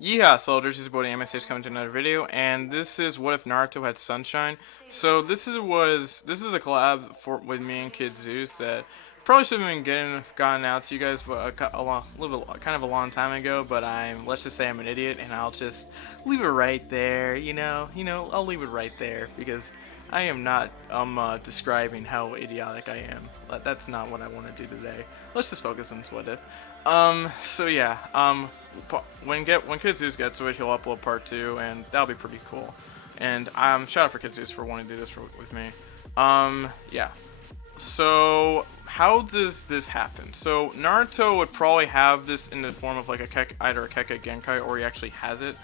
Yeehaw, soldiers, this is Boy MSH coming to another video, and this is what if Naruto had sunshine. So this is a collab with me and Kid Zeuss that probably should have been gotten out to you guys kind of a long time ago, but let's just say I'm an idiot and I'll just leave it right there, I'll leave it right there because I am not describing how idiotic I am. That's not what I want to do today. Let's just focus on this what if. So yeah, when Kid Zeuss gets to it, he'll upload part 2, and that'll be pretty cool. And shout out for Kid Zeuss for wanting to do this with me. Yeah. So how does this happen? So Naruto would probably have this in the form of like either a Kekka Genkai, or he actually has it.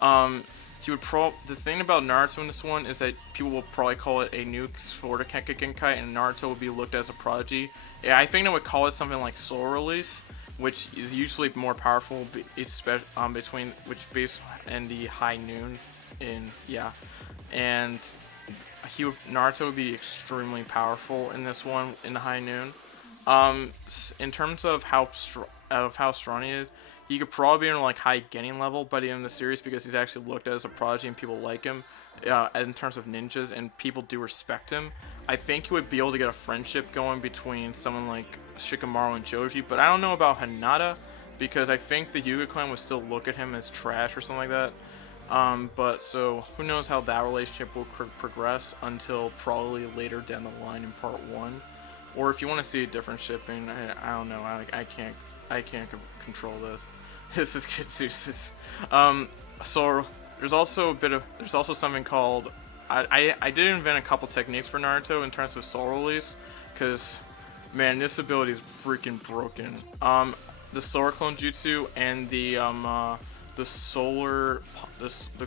The thing about Naruto in this one is that people will probably call it a new sort of Kekka Genkai, and Naruto would be looked at as a prodigy. Yeah, I think they would call it something like Soul Release, which is usually more powerful, between base and the high noon, and Naruto would be extremely powerful in this one in the high noon. In terms of how strong he is, he could probably be in like high Genin level by the end of the series because he's actually looked at as a prodigy and people like him in terms of ninjas, and people do respect him. I think he would be able to get a friendship going between someone like Shikamaru and Joji, but I don't know about Hinata because I think the Hyuga clan would still look at him as trash or something like that. But so who knows how that relationship will progress until probably later down the line in part 1, or if you want to see a different shipping, I don't know. I can't control this. This is Kid Zeuss. So there's also something called I did invent a couple techniques for Naruto in terms of Soul Release, because man, this ability is freaking broken. The Solar Clone Jutsu and the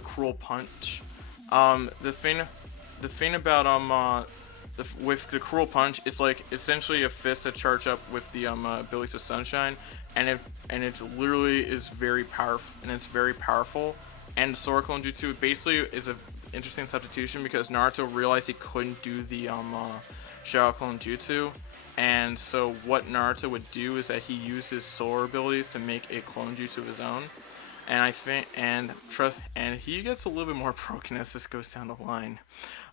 Cruel Punch. The thing about with the Cruel Punch, it's like essentially a fist that charge up with the abilities of Sunshine, and it literally is very powerful, and the Solar Clone Jutsu basically is a interesting substitution because Naruto realized he couldn't do the Shadow Clone Jutsu, and so what Naruto would do is that he used his solar abilities to make a clone jutsu of his own, and I think and he gets a little bit more broken as this goes down the line.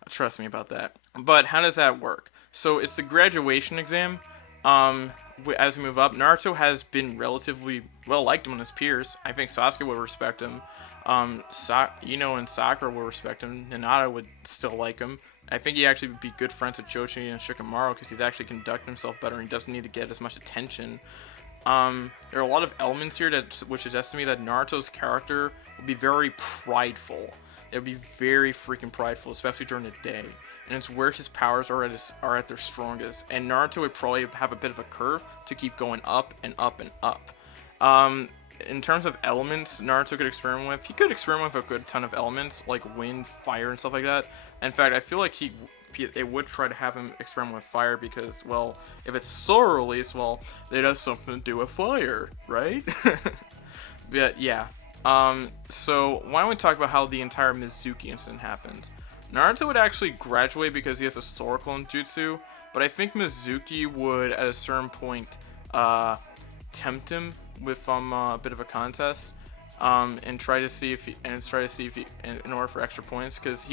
Trust me about that. But how does that work? So it's the graduation exam. As we move up, Naruto has been relatively well liked among his peers. I think Sasuke would respect him. And Sakura would respect him. Hinata would still like him. I think he actually would be good friends with Joji and Shikamaru because he's actually conducting himself better and he doesn't need to get as much attention. There are a lot of elements here which suggests to me that Naruto's character would be very prideful. It would be very freaking prideful, especially during the day. And it's where his powers are at their strongest. And Naruto would probably have a bit of a curve to keep going up and up and up. In terms of elements Naruto could experiment with, he could experiment with a good ton of elements like wind, fire, and stuff like that. In fact, I feel like they would try to have him experiment with fire because, well, if it's Solar Release, well, it has something to do with fire, right? But yeah. So why don't we talk about how the entire Mizuki incident happened? Naruto would actually graduate because he has a Solar Clone Jutsu, but I think Mizuki would at a certain point tempt him with a bit of a contest, and try to see if he in order for extra points, because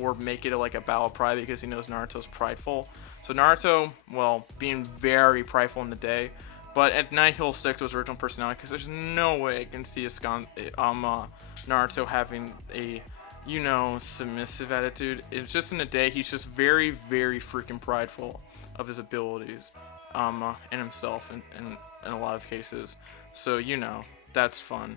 or make it like a battle pride because he knows Naruto's prideful. So Naruto, well, being very prideful in the day, but at night he'll stick to his original personality because there's no way I can see Naruto having a submissive attitude. It's just in the day he's just very, very freaking prideful of his abilities, and himself in a lot of cases. So that's fun.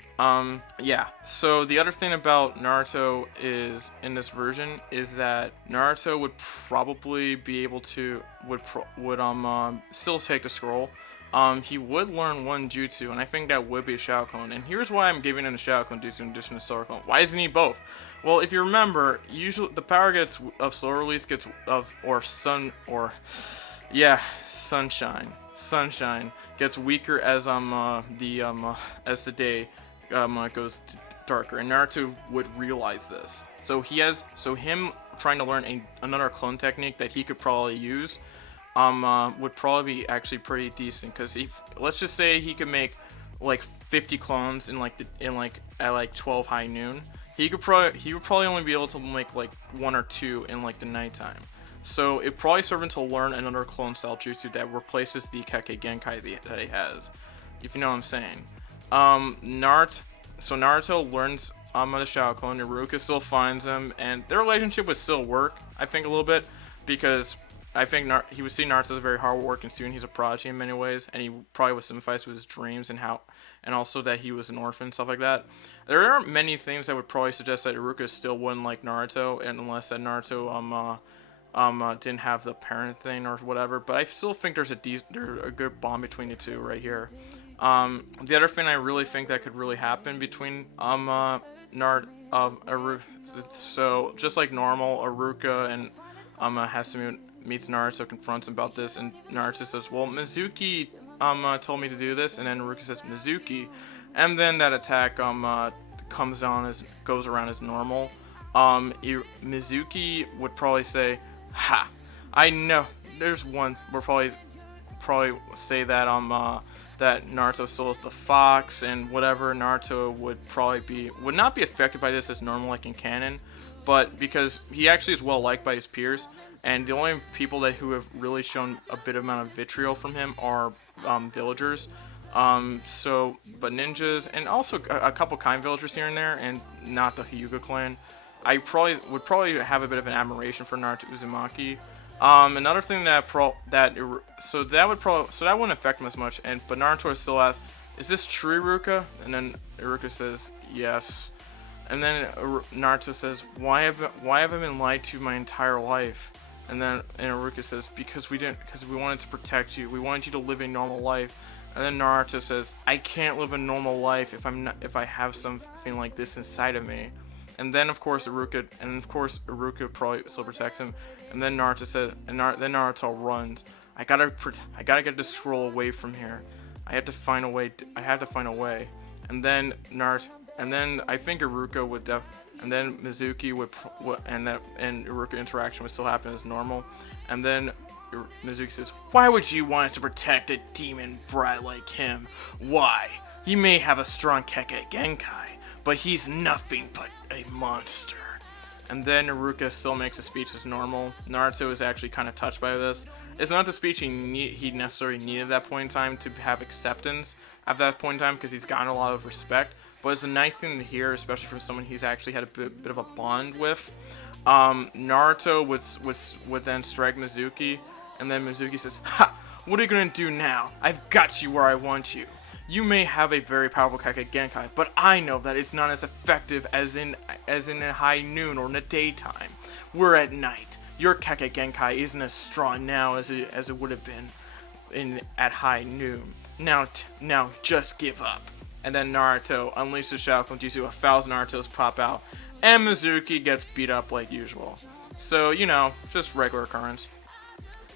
Yeah. So the other thing about Naruto is in this version is that Naruto would probably be able to still take the scroll. He would learn one jutsu, and I think that would be a Shadow Clone. And here's why I'm giving him a Shadow Clone jutsu in addition to Solar Clone. Why doesn't he both? Well, if you remember, usually the power of Solar Release Sunshine gets weaker as the day goes darker, and Naruto would realize this. So him trying to learn another clone technique that he could probably use would probably be actually pretty decent, because if let's just say he could make like 50 clones in like at like 12 high noon, he would probably only be able to make like one or two in like the nighttime. So it probably serve him to learn another clone style jutsu that replaces the Kekkei Genkai that he has, if you know what I'm saying. Naruto learns the Shadow Clone. Iruka still finds him, and their relationship would still work, I think, a little bit, because I think he would see Naruto as a very hard-working student. He's a prodigy in many ways, and he probably would sympathize with his dreams and also that he was an orphan, stuff like that. There aren't many things that would probably suggest that Iruka still wouldn't like Naruto, and unless that Naruto didn't have the parent thing or whatever. But I still think there's a good bond between the two right here. The other thing I really think that could really happen between so just like normal, Iruka and Hasumi meets Naruto, confronts him about this, and Naruto says, "Well, Mizuki told me to do this," and then Iruka says, "Mizuki," and then that attack goes around as normal. Mizuki would probably say, "Ha! I know." There's one. We'll probably say that that Naruto still is the fox, and whatever. Naruto would not be affected by this as normal like in canon, but because he actually is well liked by his peers, and the only people who have really shown a bit amount of vitriol from him are villagers. But ninjas, and also a couple kind villagers here and there, and not the Hyuga clan. I would probably have a bit of an admiration for Naruto Uzumaki. Another thing that wouldn't affect him as much. But Naruto still asks, "Is this true, Iruka?" And then Iruka says, "Yes." And then Naruto says, "Why have I been lied to my entire life?" And Iruka says, because we wanted to protect you. We wanted you to live a normal life." And then Naruto says, "I can't live a normal life if I have something like this inside of me." And then of course Iruka probably still protects him. And then Naruto says, then Naruto runs. I gotta get this scroll away from here. I have to find a way. And then I think Iruka would and then Mizuki and Iruka interaction would still happen as normal. And then Mizuki says, "Why would you want to protect a demon brat like him? Why? He may have a strong Kekkei Genkai, but he's nothing but a monster." And then Iruka still makes a speech as normal. Naruto is actually kind of touched by this. It's not the speech he necessarily needed at that point in time to have acceptance at that point in time, because he's gotten a lot of respect. But it's a nice thing to hear, especially from someone he's actually had a bit of a bond with. Naruto would then strike Mizuki, and then Mizuki says, "Ha! What are you gonna do now? I've got you where I want you. You may have a very powerful Kekkei Genkai, but I know that it's not as effective as in a high noon or in the daytime. We're at night. Your Kekkei Genkai isn't as strong now as it would have been at high noon. Now just give up." And then Naruto unleashes Shadow Clone Jutsu. 1,000 Narutos pop out, and Mizuki gets beat up like usual. So, just regular occurrence.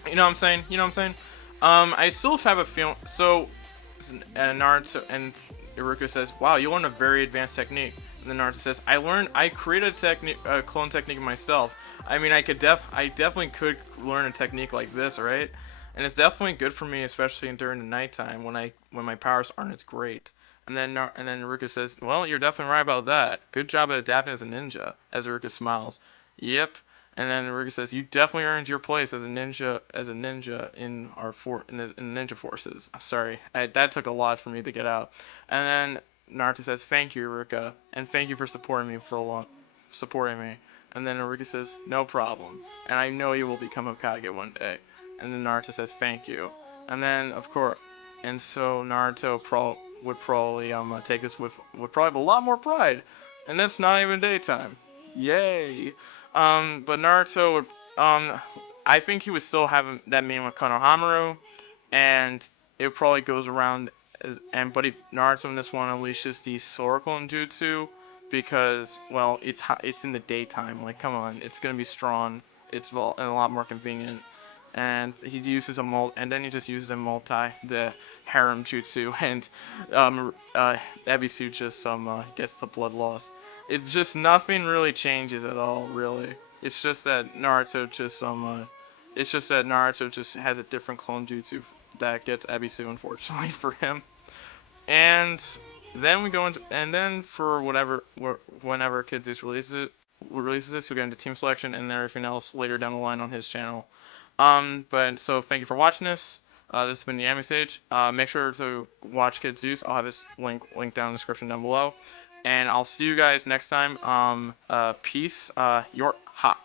You know what I'm saying? I still have a feeling. So, and Naruto and Iruka says, "Wow, you learned a very advanced technique." And then Naruto says, I created a clone technique myself. I mean, I definitely could learn a technique like this, right? And it's definitely good for me, especially during the nighttime when my powers aren't as great." And then Iruka says, "Well, you're definitely right about that. Good job at adapting as a ninja." As Iruka smiles, "Yep." And then Iruka says, "You definitely earned your place as a ninja in the ninja forces." I'm sorry, that took a lot for me to get out. And then Naruto says, "Thank you, Iruka, and thank you for supporting me." And then Iruka says, "No problem, and I know you will become Hokage one day." And then Naruto says, "Thank you." And then of course, and so Naruto would probably take this would probably have a lot more pride, and it's not even daytime. Yay! But Naruto would I think he would still have that meeting with Konohamaru, and it probably goes around but if Naruto in this one unleashes the Sorokin Jutsu, because it's in the daytime. Like, come on, it's gonna be strong. It's and a lot more convenient. And he uses and then he just uses the harem jutsu, and Ebisu just gets the blood loss. It's just nothing really changes at all, really. It's just that Naruto just it's just that Naruto just has a different clone jutsu that gets Ebisu, unfortunately for him. And then we go into, and then for whenever Kid Zeus releases this, you'll get into team selection and everything else later down the line on his channel. But so thank you for watching this. This has been the Anime Stage. Make sure to watch Kid Zeus. I'll have his link down in the description down below. And I'll see you guys next time. Peace. Your ha.